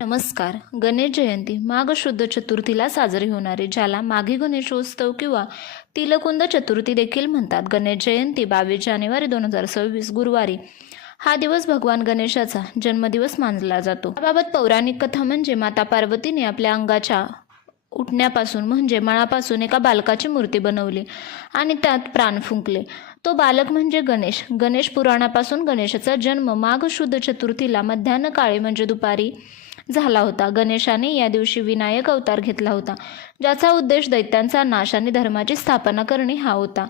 नमस्कार. गणेश जयंती माघ शुद्ध चतुर्थीला साजरी होणारी, ज्याला माघी गणेशोत्सव किंवा तिलकुंद चतुर्थी देखील म्हणतात. गणेश जयंती 22 जानेवारी 2026 गुरुवारी हा दिवस भगवान गणेशाचा जन्मदिवस मानला जातो. याबाबत पौराणिक कथा म्हणजे माता पार्वतीने आपल्या अंगाच्या उठण्यापासून म्हणजे मळापासून एका बालकाची मूर्ती बनवली आणि त्यात प्राण फुंकले. तो बालक म्हणजे गणेश. गणेश पुराणापासून गणेशाचा जन्म माघ शुद्ध चतुर्थीला मध्यान्ह काळी म्हणजे दुपारी झाला होता. गणेशाने या दिवशी विनायक अवतार घेतला होता, ज्याचा उद्देश दैत्यांचा नाश आणि धर्माची स्थापना करणे हा होता.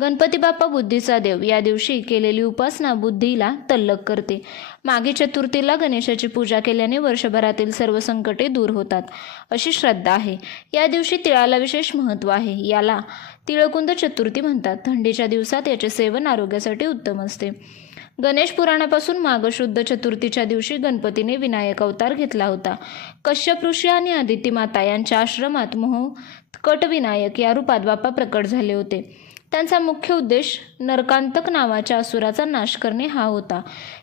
गणपती बाप्पा बुद्धीचा देव. या दिवशी केलेली उपासना बुद्धीला तल्लख करते. माघी चतुर्थीला गणेशाची पूजा केल्याने वर्षभरातील सर्व संकटे दूर होतात, अशी श्रद्धा आहे. या दिवशी तिळाला विशेष महत्त्व आहे. याला तिळकुंद चतुर्थी म्हणतात. थंडीच्या दिवसात याचे सेवन आरोग्यासाठी उत्तम असते. गणेश पुराणापासून माघ शुद्ध चतुर्थीच्या दिवशी गणपतीने विनायक अवतार घेतला होता. कश्यप ऋषी आणि आदिती माता यांच्या आश्रमात मोहकट विनायक या रूपात बाप्पा प्रकट झाले होते. त्यांचा मुख्य उद्देश नरकांतक नावाच्या असुराचा नाश करणे हा होता.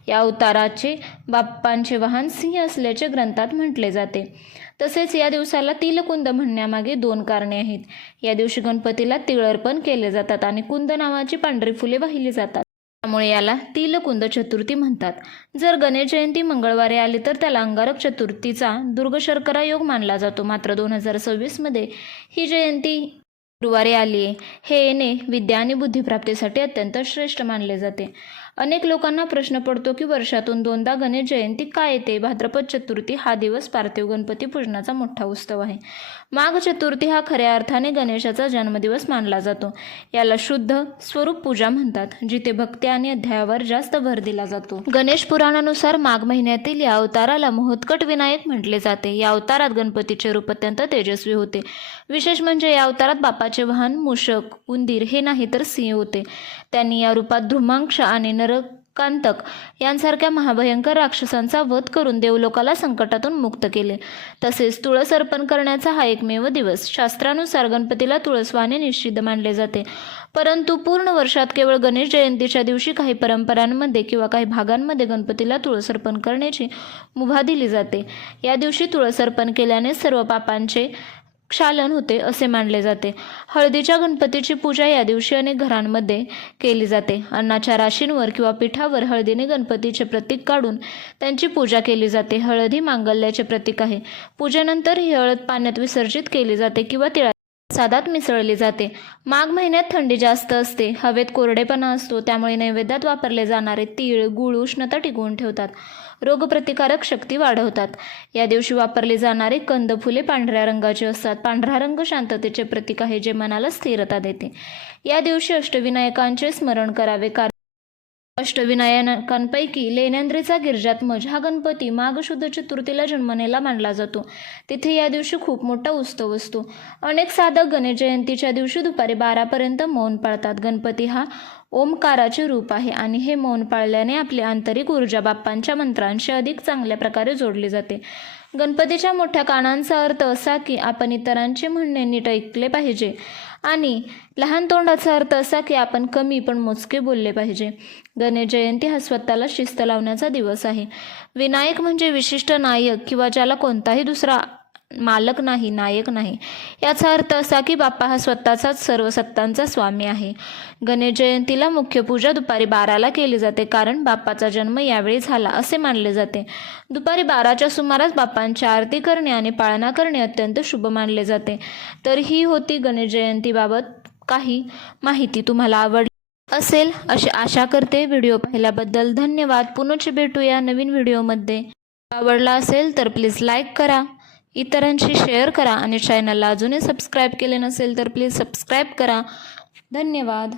या अवताराचे बाप्पांचे वाहन सिंह असल्याचे ग्रंथात म्हटले जाते. तसेच या दिवसाला तिलकुंद म्हणण्यामागे 2 कारणे आहेत. या दिवशी गणपतीला तिळ अर्पण केले जातात आणि कुंद नावाची पांढरी फुले वाहिली जातात. त्यामुळे याला तिलकुंद चतुर्थी म्हणतात. जर गणेश जयंती मंगळवारी आली तर त्याला अंगारक चतुर्थीचा दुर्गशर्करा योग मानला जातो. मात्र 2026 मध्ये ही जयंती गुरुवारी आली आहे. हे येणे विद्या आणि बुद्धिप्राप्तीसाठी अत्यंत श्रेष्ठ मानले जाते. अनेक लोकांना प्रश्न पडतो की वर्षातून 2दा गणेश जयंती का येते. भाद्रपद चतुर्थी हा दिवस पार्थिव गणपती पूजनाचा मोठा उत्सव आहे. माघ चतुर्थी हा खऱ्या अर्थाने गणेशाचा जन्मदिवस मानला जातो. याला शुद्ध स्वरूप पूजा म्हणतात, जिथे भक्ती आणि अध्यायावर जास्त भर दिला जातो. गणेश पुराणानुसार माघ महिन्यातील या अवताराला मोहकट विनायक म्हटले जाते. या अवतारात गणपतीचे रूप अत्यंत तेजस्वी होते. विशेष म्हणजे या अवतारात बाप्पाचे वाहन मूषक, उंदीर हे नाही तर सिंह होते. त्यांनी या रूपात धृमांक्ष आणि नरकांतक यांसारख्या महाभयंकर राक्षसांचा वध करून देवलोकाला संकटातून मुक्त केले. तसेच तुळस अर्पण करण्याचा हा एकमेव दिवस. शास्त्रानुसार गणपतीला तुळस वाहने निषिद्ध मानले जाते, परंतु पूर्ण वर्षात केवळ गणेश जयंतीच्या दिवशी काही परंपरांमध्ये किंवा काही भागांमध्ये गणपतीला तुळस अर्पण करण्याची मुभा दिली जाते. या दिवशी तुळस अर्पण केल्याने सर्व पापांचे क्षालन होते असे मानले जाते. हळदीच्या गणपतीची पूजा या दिवशी अनेक घरांमध्ये केली जाते. अन्नाच्या राशींवर किंवा पिठावर हळदीने गणपतीचे प्रतीक काढून त्यांची पूजा केली जाते. हळद ही मांगल्याचे प्रतीक आहे. पूजेनंतर ही हळद पाण्यात विसर्जित केली जाते किंवा सादात मिसळली जाते. माघ महिन्यात थंडी जास्त असते, हवेत कोरडेपणा असतो, त्यामुळे नैवेद्यात वापरले जाणारे तीळ, गूळ उष्णता टिकवून ठेवतात, रोगप्रतिकारक शक्ती वाढवतात. या दिवशी वापरली जाणारी कंद फुले पांढऱ्या रंगाची असतात. पांढरा रंग शांततेचे प्रतीक आहे, जे मनाला स्थिरता देते. या दिवशी अष्टविनायकांचे स्मरण करावे, कारण अष्टविनायकांपैकी लेण्याद्रीचा गिरिजात्मज हा गणपती माघ शुद्ध चतुर्थीला जन्मनेला मानला जातो. तिथे या दिवशी खूप मोठा उत्सव असतो. अनेक साधक गणेश जयंतीच्या दिवशी दुपारी 12 पर्यंत मौन पाळतात. गणपती हा ओमकाराचे रूप आहे आणि हे मौन पाळल्याने आपली आंतरिक ऊर्जा बाप्पांच्या मंत्रांशी अधिक चांगल्या प्रकारे जोडली जाते. गणपतीच्या मोठ्या कानांचा अर्थ असा की आपण इतरांचे म्हणणे नीट ऐकले पाहिजे आणि लहान तोंडाचा अर्थ असा की आपण कमी पण मोजके बोलले पाहिजे. गणेश जयंती हा स्वतःला शिस्त लावण्याचा दिवस आहे. विनायक म्हणजे विशिष्ट नायक किंवा ज्याला कोणताही दुसरा मालक नाही, नायक नाही. याचा अर्थ असा की बाप्पा हा स्वतःचाच सर्व सत्तांचा स्वामी आहे. गणेश जयंतीला मुख्य पूजा दुपारी 12ला केली जाते, कारण बाप्पाचा जन्म यावेळी झाला असे मानले जाते. दुपारी 12च्या सुमारास बाप्पांची आरती करणे आणि पाळणा करणे अत्यंत शुभ मानले जाते. तर ही होती गणेश जयंतीबाबत काही माहिती. तुम्हाला आवडली असेल अशी आशा करते. व्हिडिओ पाहिल्याबद्दल धन्यवाद. पुनश्च भेटूया नवीन व्हिडिओमध्ये. आवडला असेल तर प्लीज लाईक करा, इतरांशी शेअर करा आणि चॅनलला अजूनही सबस्क्राईब केले नसेल तर प्लीज सबस्क्राईब करा. धन्यवाद.